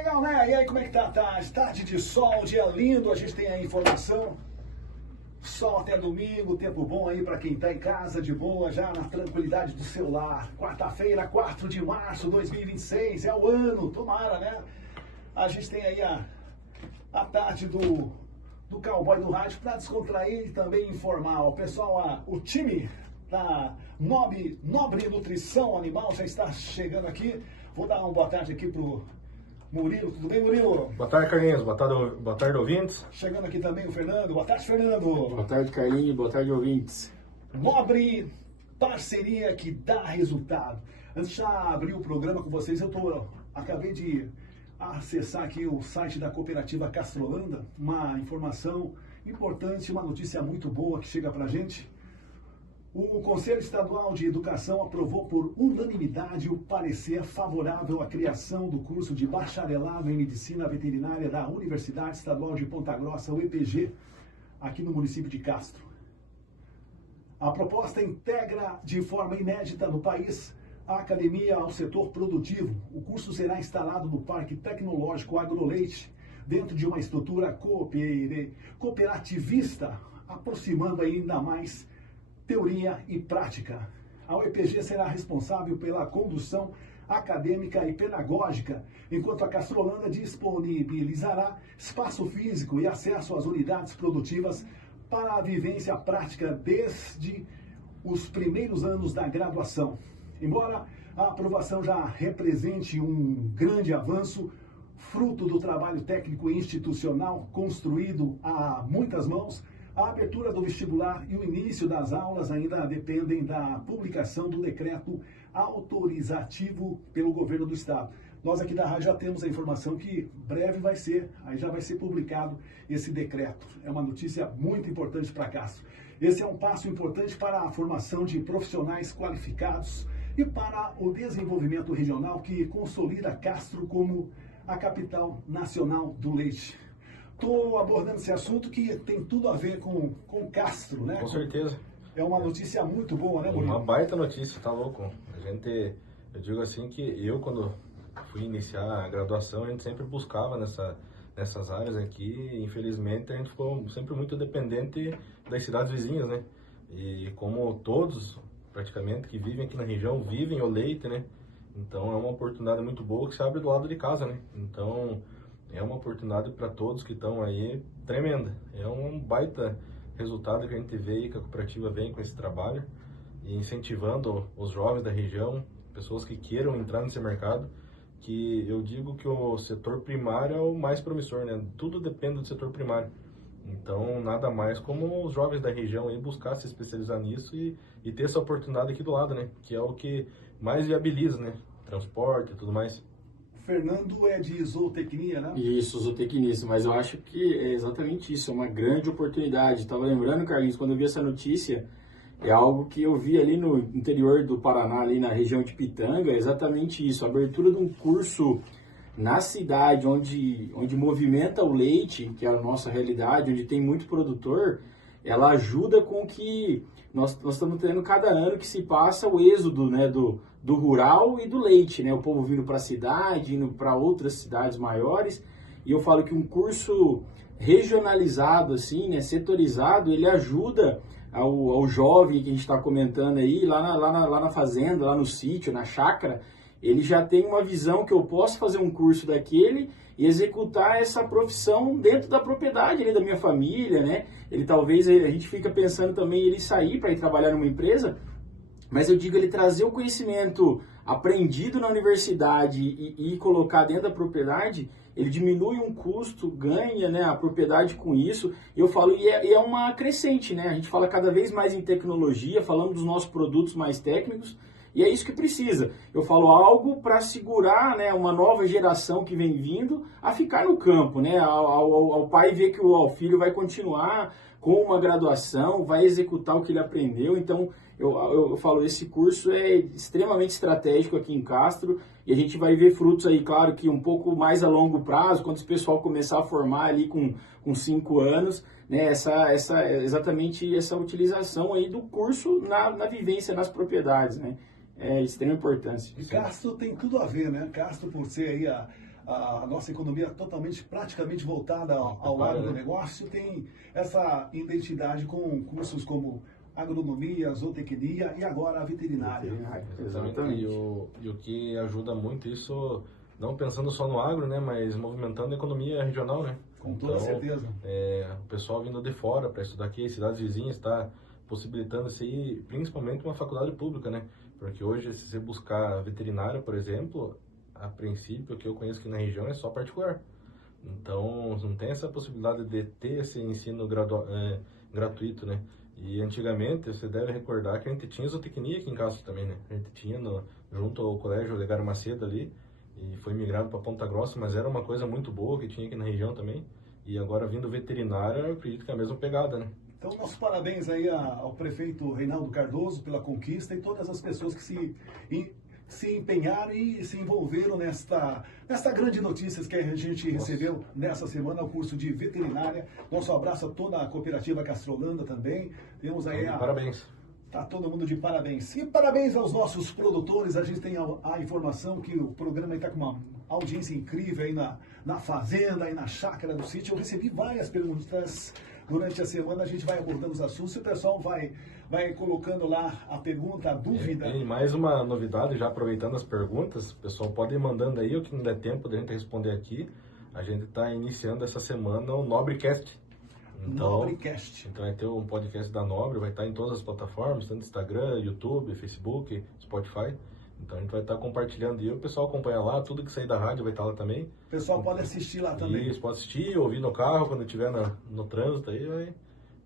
Legal, né? E aí, como é que tá a tarde? Tarde de sol, dia lindo, a gente tem a informação. Sol até domingo, tempo bom aí para quem tá em casa de boa, já na tranquilidade do seu lar. Quarta-feira, 4 de março de 2026, é o ano, tomara, né? A gente tem aí a tarde do Cowboy do Rádio para descontrair e também informar. O pessoal, o time da Nobre Nutrição Animal já está chegando aqui. Vou dar uma boa tarde aqui pro Murilo. Tudo bem, Murilo? Boa tarde, Carlinhos. Boa tarde, ouvintes. Chegando aqui também o Fernando. Boa tarde, Fernando. Boa tarde, Carlinhos. Boa tarde, ouvintes. Nobre parceria que dá resultado. Antes de abrir o programa com vocês, acabei de acessar aqui o site da cooperativa Castrolanda, uma informação importante, uma notícia muito boa que chega pra gente. O Conselho Estadual de Educação aprovou por unanimidade o parecer favorável à criação do curso de bacharelado em Medicina Veterinária da Universidade Estadual de Ponta Grossa, o EPG, aqui no município de Castro. A proposta integra de forma inédita no país a academia ao setor produtivo. O curso será instalado no Parque Tecnológico Agroleite, dentro de uma estrutura cooperativista, aproximando ainda mais teoria e prática. A UEPG será responsável pela condução acadêmica e pedagógica, enquanto a Castrolanda disponibilizará espaço físico e acesso às unidades produtivas para a vivência prática desde os primeiros anos da graduação. Embora a aprovação já represente um grande avanço, fruto do trabalho técnico e institucional construído a muitas mãos, a abertura do vestibular e o início das aulas ainda dependem da publicação do decreto autorizativo pelo governo do estado. Nós aqui da rádio já temos a informação que breve já vai ser publicado esse decreto. É uma notícia muito importante para Castro. Esse é um passo importante para a formação de profissionais qualificados e para o desenvolvimento regional que consolida Castro como a capital nacional do leite. Estou abordando esse assunto que tem tudo a ver com Castro, né? Com certeza. É uma notícia muito boa, né, Murilo? Uma baita notícia, tá louco? Eu digo assim que quando fui iniciar a graduação, a gente sempre buscava nessas áreas aqui. Infelizmente, a gente ficou sempre muito dependente das cidades vizinhas, né? E como todos, praticamente, que vivem aqui na região, vivem o leite, né? Então, é uma oportunidade muito boa que se abre do lado de casa, né? Então, é uma oportunidade para todos que estão aí tremenda. É um baita resultado que a gente vê que a cooperativa vem com esse trabalho e incentivando os jovens da região, pessoas que queiram entrar nesse mercado, que eu digo que o setor primário é o mais promissor, né? Tudo depende do setor primário. Então, nada mais como os jovens da região aí buscar se especializar nisso e ter essa oportunidade aqui do lado, né? Que é o que mais viabiliza, né? Transporte e tudo mais. Fernando é de zootecnia, né? Isso, zootecnista, mas eu acho que é exatamente isso, é uma grande oportunidade. Estava lembrando, Carlinhos, quando eu vi essa notícia, é algo que eu vi ali no interior do Paraná, ali na região de Pitanga, é exatamente isso, a abertura de um curso na cidade onde movimenta o leite, que é a nossa realidade, onde tem muito produtor, ela ajuda com que nós estamos tendo cada ano que se passa o êxodo, né, do rural e do leite, né, o povo vindo para a cidade, indo para outras cidades maiores, e eu falo que um curso regionalizado, assim, né, setorizado, ele ajuda ao jovem que a gente está comentando aí, lá na fazenda, lá no sítio, na chácara, ele já tem uma visão que eu posso fazer um curso daquele e executar essa profissão dentro da propriedade ali da minha família, né? Ele talvez, a gente fica pensando também ele sair para ir trabalhar numa empresa, mas eu digo ele trazer o conhecimento aprendido na universidade e colocar dentro da propriedade, ele diminui um custo, ganha, né, a propriedade com isso. Eu falo, e é uma crescente, né? A gente fala cada vez mais em tecnologia, falando dos nossos produtos mais técnicos, e é isso que precisa. Eu falo algo para segurar, né, uma nova geração que vem vindo a ficar no campo, né, ao pai ver que o filho vai continuar com uma graduação, vai executar o que ele aprendeu. Então, eu falo, esse curso é extremamente estratégico aqui em Castro e a gente vai ver frutos aí, claro que um pouco mais a longo prazo, quando o pessoal começar a formar ali com 5 anos, né, exatamente essa utilização aí do curso na vivência nas propriedades, né? É de extrema importância. E Castro tem tudo a ver, né? Castro, por ser aí a nossa economia totalmente, praticamente voltada ao agronegócio, tem essa identidade com cursos como agronomia, zootecnia e agora a veterinária. Exatamente. E o que ajuda muito isso, não pensando só no agro, né, mas movimentando a economia regional, né? Com toda certeza. O pessoal vindo de fora para estudar aqui, cidades vizinhas, está possibilitando isso aí, principalmente uma faculdade pública, né? Porque hoje, se você buscar veterinária, por exemplo, a princípio, o que eu conheço aqui na região é só particular. Então, não tem essa possibilidade de ter esse ensino gratuito, né? E antigamente, você deve recordar que a gente tinha zootecnia aqui em Castro também, né? A gente tinha junto ao colégio Olegário Macedo ali, e foi migrado para Ponta Grossa, mas era uma coisa muito boa que tinha aqui na região também. E agora vindo veterinária, eu acredito que é a mesma pegada, né? Então, nossos parabéns aí ao prefeito Reinaldo Cardoso pela conquista e todas as pessoas que se empenharam e se envolveram nesta grande notícia que a gente recebeu nessa semana, o curso de veterinária. Nosso abraço a toda a cooperativa Castrolanda também. Temos aí Parabéns. Tá todo mundo de parabéns. E parabéns aos nossos produtores. A gente tem a informação que o programa está com uma audiência incrível aí na fazenda, aí na chácara do sítio. Eu recebi várias perguntas durante a semana, a gente vai abordando os assuntos e o pessoal vai colocando lá a pergunta, a dúvida. E mais uma novidade, já aproveitando as perguntas, o pessoal pode ir mandando aí, o que não der tempo de a gente responder aqui. A gente está iniciando essa semana o Nobrecast. Nobrecast. Então vai ter um podcast da Nobre, vai estar em todas as plataformas, tanto Instagram, YouTube, Facebook, Spotify. Então a gente vai estar compartilhando e o pessoal acompanha lá, tudo que sair da rádio vai estar lá também. O pessoal pode assistir lá também. Isso, pode assistir, ouvir no carro, quando estiver no trânsito aí,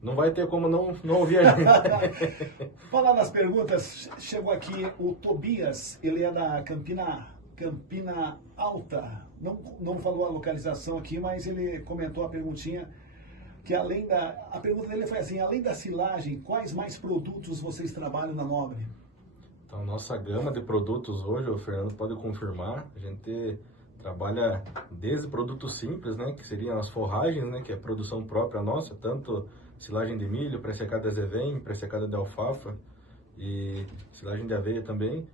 não vai ter como não ouvir a gente. Falar nas perguntas, chegou aqui o Tobias, ele é da Campina Alta. Não falou a localização aqui, mas ele comentou a perguntinha, que a pergunta dele foi assim, além da silagem, quais mais produtos vocês trabalham na Nobre? Então, nossa gama de produtos hoje, o Fernando pode confirmar, a gente trabalha desde produtos simples, né, que seriam as forragens, né, que é produção própria nossa, tanto silagem de milho, pré-secada de azevém, pré-secada de alfafa e silagem de aveia também.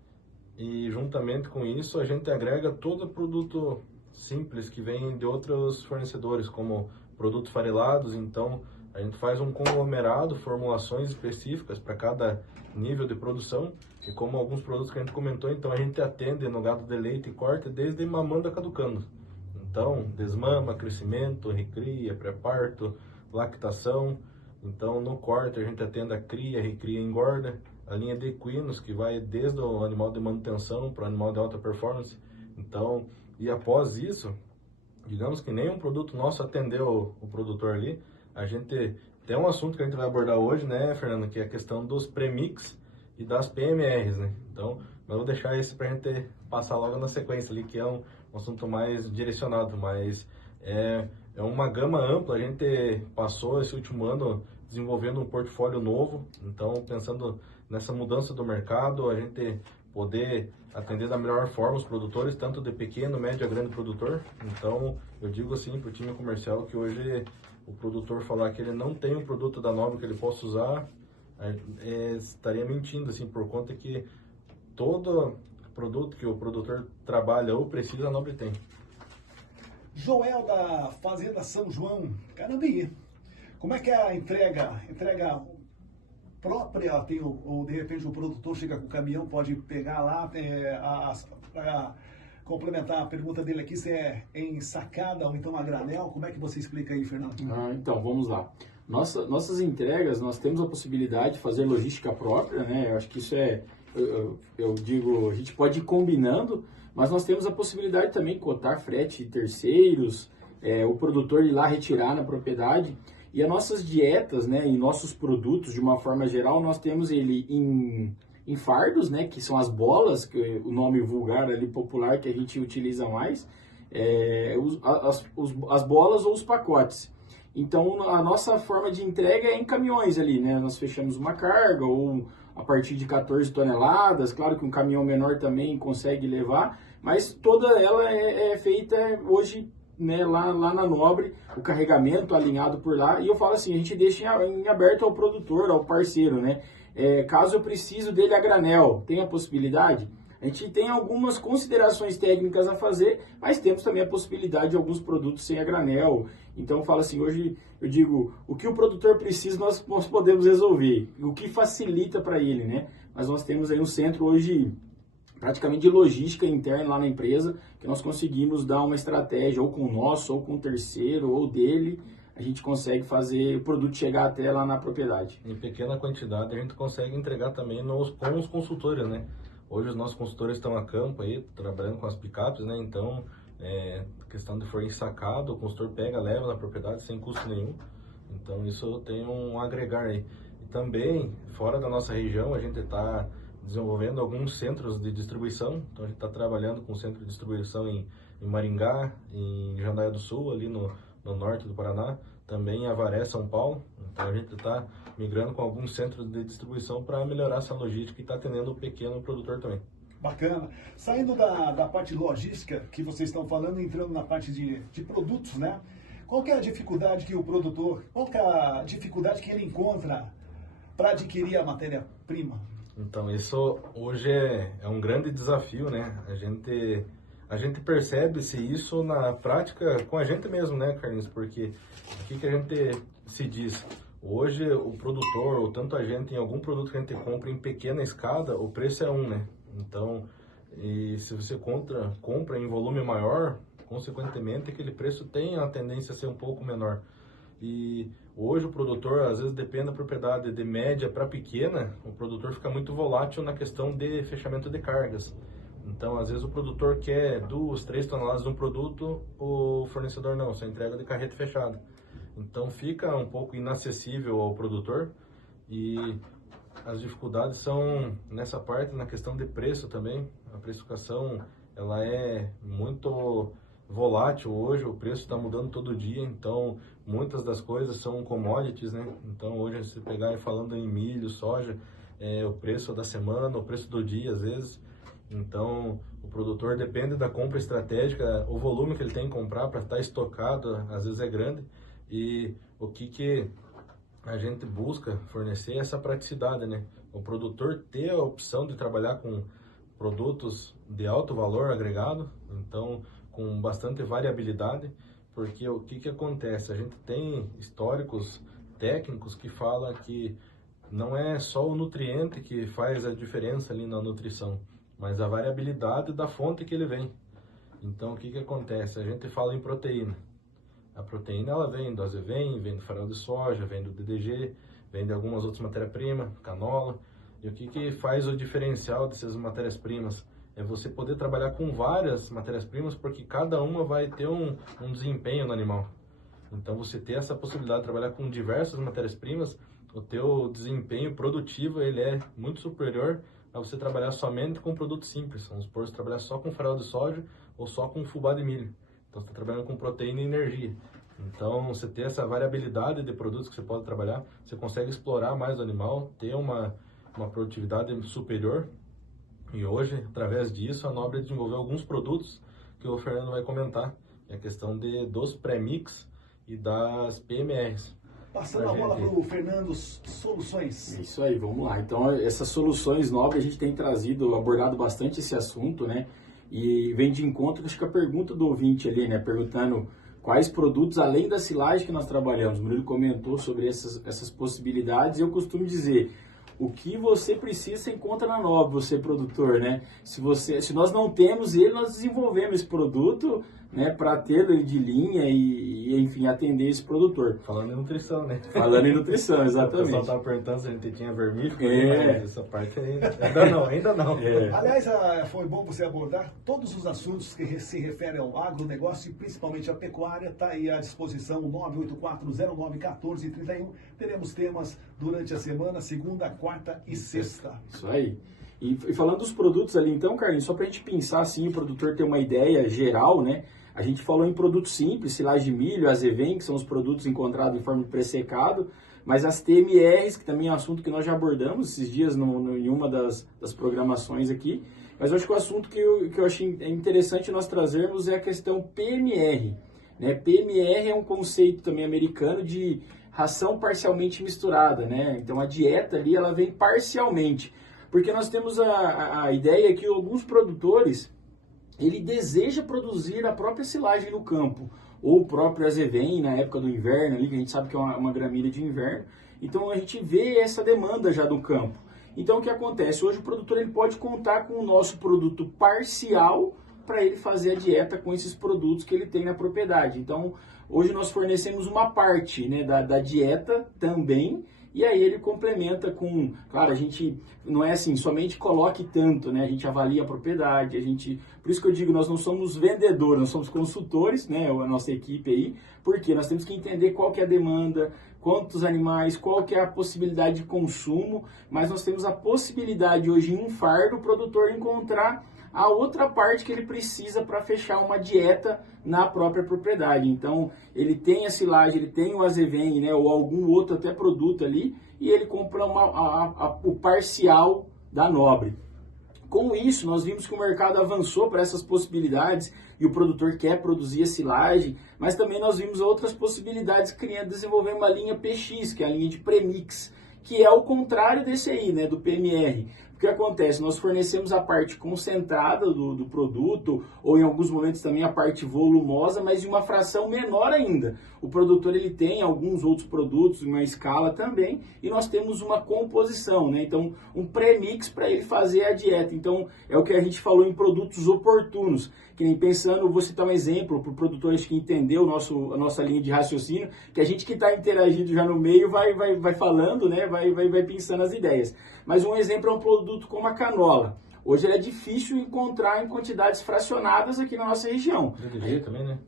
E juntamente com isso, a gente agrega todo produto simples que vem de outros fornecedores, como produtos farelados. Então, a gente faz um conglomerado, formulações específicas para cada nível de produção. E como alguns produtos que a gente comentou, então a gente atende no gado de leite e corte desde mamando a caducando. Então, desmama, crescimento, recria, pré-parto, lactação. Então, no corte a gente atende a cria, recria e engorda. A linha de equinos, que vai desde o animal de manutenção para o animal de alta performance. Então, e após isso, digamos que nenhum produto nosso atendeu o produtor ali. A gente tem um assunto que a gente vai abordar hoje, né, Fernando, que é a questão dos premix e das PMRs, né? Então, eu vou deixar esse para a gente passar logo na sequência ali, que é um assunto mais direcionado, mas é uma gama ampla. A gente passou esse último ano desenvolvendo um portfólio novo, então pensando nessa mudança do mercado, a gente poder atender da melhor forma os produtores, tanto de pequeno, médio a grande produtor. Então, eu digo assim para o time comercial que hoje o produtor falar que ele não tem um produto da Nobre que ele possa usar, estaria mentindo, assim, por conta que todo produto que o produtor trabalha ou precisa, a Nobre tem. Joel da Fazenda São João, Carambi. Como é que é a entrega? Entrega própria, ou de repente o produtor chega com o caminhão, pode pegar lá, para complementar a pergunta dele aqui, se é em sacada ou então a granel, como é que você explica aí, Fernando? Então, vamos lá. Nossas entregas, nós temos a possibilidade de fazer logística própria, né? Eu acho que isso eu digo, a gente pode ir combinando, mas nós temos a possibilidade também de cotar frete de terceiros, o produtor ir lá retirar na propriedade. E as nossas dietas, né, e nossos produtos, de uma forma geral, nós temos ele em fardos, né, que são as bolas, que o nome vulgar ali, popular, que a gente utiliza mais, as bolas ou os pacotes. Então, a nossa forma de entrega é em caminhões ali, né, nós fechamos uma carga ou a partir de 14 toneladas, claro que um caminhão menor também consegue levar, mas toda ela é feita hoje, né, lá na Nobre, o carregamento alinhado por lá, e eu falo assim, a gente deixa em aberto ao produtor, ao parceiro, né, caso eu preciso dele a granel, tem a possibilidade? A gente tem algumas considerações técnicas a fazer, mas temos também a possibilidade de alguns produtos sem a granel. Então eu falo assim, hoje eu digo, o que o produtor precisa nós podemos resolver, o que facilita para ele, né? Mas nós temos aí um centro hoje praticamente de logística interna lá na empresa, que nós conseguimos dar uma estratégia ou com o nosso, ou com o terceiro, ou dele, a gente consegue fazer o produto chegar até lá na propriedade. Em pequena quantidade a gente consegue entregar também com os consultores, né? Hoje os nossos consultores estão a campo aí, trabalhando com as picapes, né? Então, questão de for ensacado, o consultor pega, leva na propriedade sem custo nenhum. Então isso tem um agregar aí. E também, fora da nossa região, a gente está desenvolvendo alguns centros de distribuição. Então a gente está trabalhando com um centro de distribuição em Maringá, em Jandaia do Sul, ali no norte do Paraná, também em Avaré, São Paulo. Então a gente está migrando com alguns centros de distribuição para melhorar essa logística e está atendendo o pequeno produtor também. Bacana. Saindo da parte logística que vocês estão falando, entrando na parte de produtos, né? Qual que é a dificuldade que o produtor, qual que é a dificuldade que ele encontra para adquirir a matéria-prima? Então, isso hoje é um grande desafio, né? A gente percebe-se isso na prática com a gente mesmo, né, Carlinhos? Porque o que a gente se diz? Hoje, o produtor, ou tanto a gente, em algum produto que a gente compra em pequena escala, o preço é né? Então, e se você compra em volume maior, consequentemente, aquele preço tem a tendência a ser um pouco menor. E hoje o produtor, às vezes, depende da propriedade de média para pequena, o produtor fica muito volátil na questão de fechamento de cargas. Então, às vezes, o produtor quer 2, 3 toneladas de um produto, o fornecedor não, só entrega de carreta fechada. Então, fica um pouco inacessível ao produtor e as dificuldades são nessa parte, na questão de preço também. A precificação, ela é muito volátil hoje, o preço está mudando todo dia, então muitas das coisas são commodities, né? Então, hoje, se pegar falando em milho, soja, o preço da semana, o preço do dia, às vezes. Então, o produtor depende da compra estratégica, o volume que ele tem que comprar para estar estocado, às vezes é grande, e o que a gente busca fornecer é essa praticidade, né? O produtor ter a opção de trabalhar com produtos de alto valor agregado, então com bastante variabilidade, porque o que acontece? A gente tem históricos técnicos que falam que não é só o nutriente que faz a diferença ali na nutrição, mas a variabilidade da fonte que ele vem. Então, o que acontece? A gente fala em proteína. A proteína, ela vem do azevém, vem do farelo de soja, vem do DDG, vem de algumas outras matérias-primas, canola. E o que faz o diferencial dessas matérias-primas? É você poder trabalhar com várias matérias-primas, porque cada uma vai ter um desempenho no animal. Então, você ter essa possibilidade de trabalhar com diversas matérias-primas, o teu desempenho produtivo ele é muito superior a você trabalhar somente com produtos simples. Vamos supor, você trabalhar só com farelo de soja ou só com fubá de milho. Então, você está trabalhando com proteína e energia. Então, você ter essa variabilidade de produtos que você pode trabalhar, você consegue explorar mais o animal, ter uma produtividade superior. E hoje, através disso, a Nobre desenvolveu alguns produtos que o Fernando vai comentar. É a questão dos pré-mix e das PMRs. Passando a bola para o Fernando, soluções. Isso aí, vamos lá. Então, essas soluções Nobre, a gente tem abordado bastante esse assunto, né? E vem de encontro, acho que a pergunta do ouvinte ali, né? Perguntando quais produtos, além da silagem que nós trabalhamos. O Murilo comentou sobre essas possibilidades. Eu costumo dizer, o que você precisa, você encontra na Nobre, você produtor, né? Se nós não temos ele, nós desenvolvemos esse produto, né, para ter de linha e, enfim, atender esse produtor. Falando em nutrição, né? Falando em nutrição, exatamente. O pessoal estava perguntando se a gente tinha vermífugo, mas essa parte ainda não. Aliás, foi bom você abordar todos os assuntos que se referem ao agronegócio e principalmente à pecuária. Está aí à disposição, 984091431. Teremos temas durante a semana, segunda, quarta e sexta. Isso aí. E falando dos produtos ali, então, Carlinhos, só para a gente pensar assim, o produtor ter uma ideia geral, né? A gente falou em produtos simples, silagem de milho, azevém, que são os produtos encontrados em forma de pré-secado, mas as TMRs, que também é um assunto que nós já abordamos esses dias em uma das programações aqui, mas eu acho que o assunto que eu achei interessante nós trazermos é a questão PMR. Né? PMR é um conceito também americano de ração parcialmente misturada, né? Então a dieta ali ela vem parcialmente. Porque nós temos a ideia que alguns produtores, ele deseja produzir a própria silagem no campo, ou o próprio azevém na época do inverno, ali, que a gente sabe que é uma gramínea de inverno. Então a gente vê essa demanda já do campo. Então o que acontece? Hoje o produtor ele pode contar com o nosso produto parcial para ele fazer a dieta com esses produtos que ele tem na propriedade. Então hoje nós fornecemos uma parte, né, da dieta também, e aí ele complementa com, claro, a gente não é assim, somente coloque tanto, né? A gente avalia a propriedade, por isso que eu digo, nós não somos vendedores, nós somos consultores, né? A nossa equipe aí, porque nós temos que entender qual que é a demanda, quantos animais, qual que é a possibilidade de consumo, mas nós temos a possibilidade hoje em um fardo o produtor encontrar a outra parte que ele precisa para fechar uma dieta na própria propriedade. Então, ele tem a silagem, ele tem o azevém, né, ou algum outro até produto ali, e ele compra o parcial da Nobre. Com isso, nós vimos que o mercado avançou para essas possibilidades e o produtor quer produzir a silagem, mas também nós vimos outras possibilidades desenvolvendo uma linha PX, que é a linha de premix, que é o contrário desse aí, né, do PMR. O que acontece? Nós fornecemos a parte concentrada do produto, ou em alguns momentos também a parte volumosa, mas de uma fração menor ainda. O produtor ele tem alguns outros produtos, uma escala também, e nós temos uma composição, né? Então, um pré-mix para ele fazer a dieta. Então, é o que a gente falou em produtos oportunos. Que nem pensando, vou citar um exemplo para o produtor que entendeu a nossa linha de raciocínio, que a gente que está interagindo já no meio vai falando, né? vai pensando as ideias. Mas um exemplo é um produto como a canola. Hoje é difícil encontrar em quantidades fracionadas aqui na nossa região. DDG também, né?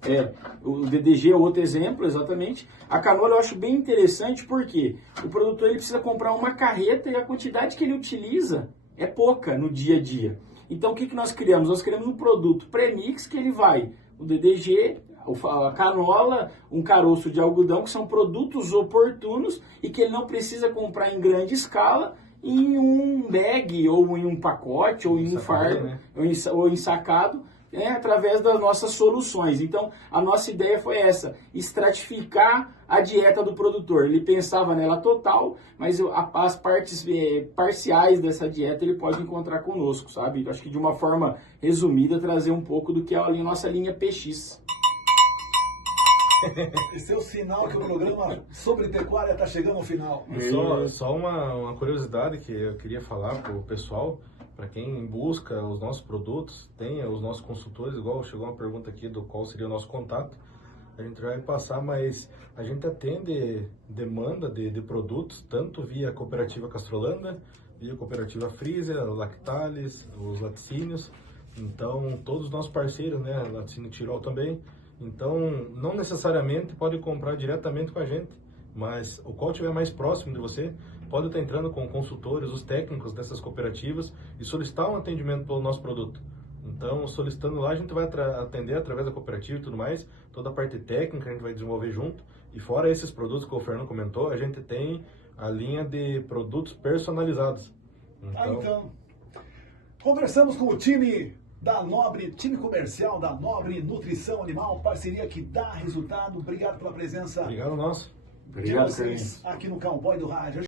O DDG é outro exemplo, exatamente. A canola eu acho bem interessante porque o produtor ele precisa comprar uma carreta e a quantidade que ele utiliza é pouca no dia a dia. Então o que nós criamos? Nós criamos um produto pré-mix que ele vai, o DDG, a canola, um caroço de algodão, que são produtos oportunos e que ele não precisa comprar em grande escala, em um bag, ou em um pacote, ou em um fardo, né? ou ensacado, através das nossas soluções. Então, a nossa ideia foi essa, estratificar a dieta do produtor. Ele pensava nela total, mas as partes parciais dessa dieta ele pode encontrar conosco, sabe? Acho que de uma forma resumida, trazer um pouco do que é a nossa linha PX. Esse é o sinal que o programa sobre pecuária está chegando ao final. Só uma curiosidade que eu queria falar para o pessoal, para quem busca os nossos produtos, tem os nossos consultores, igual chegou uma pergunta aqui do qual seria o nosso contato, a gente vai passar, mas a gente atende demanda de produtos, tanto via Cooperativa Castrolanda, via Cooperativa Freezer, Lactalis, os laticínios, então todos os nossos parceiros, né, Laticínio Tirol também. Então, não necessariamente pode comprar diretamente com a gente, mas o qual estiver mais próximo de você, pode estar entrando com consultores, os técnicos dessas cooperativas e solicitar um atendimento pelo nosso produto. Então, solicitando lá, a gente vai atender através da cooperativa e tudo mais, toda a parte técnica a gente vai desenvolver junto. E fora esses produtos que o Fernando comentou, a gente tem a linha de produtos personalizados. Então, conversamos com o time da Nobre, time comercial da Nobre Nutrição Animal, parceria que dá resultado. Obrigado pela presença. Obrigado, nosso. De vocês aqui no Cowboy do Rádio.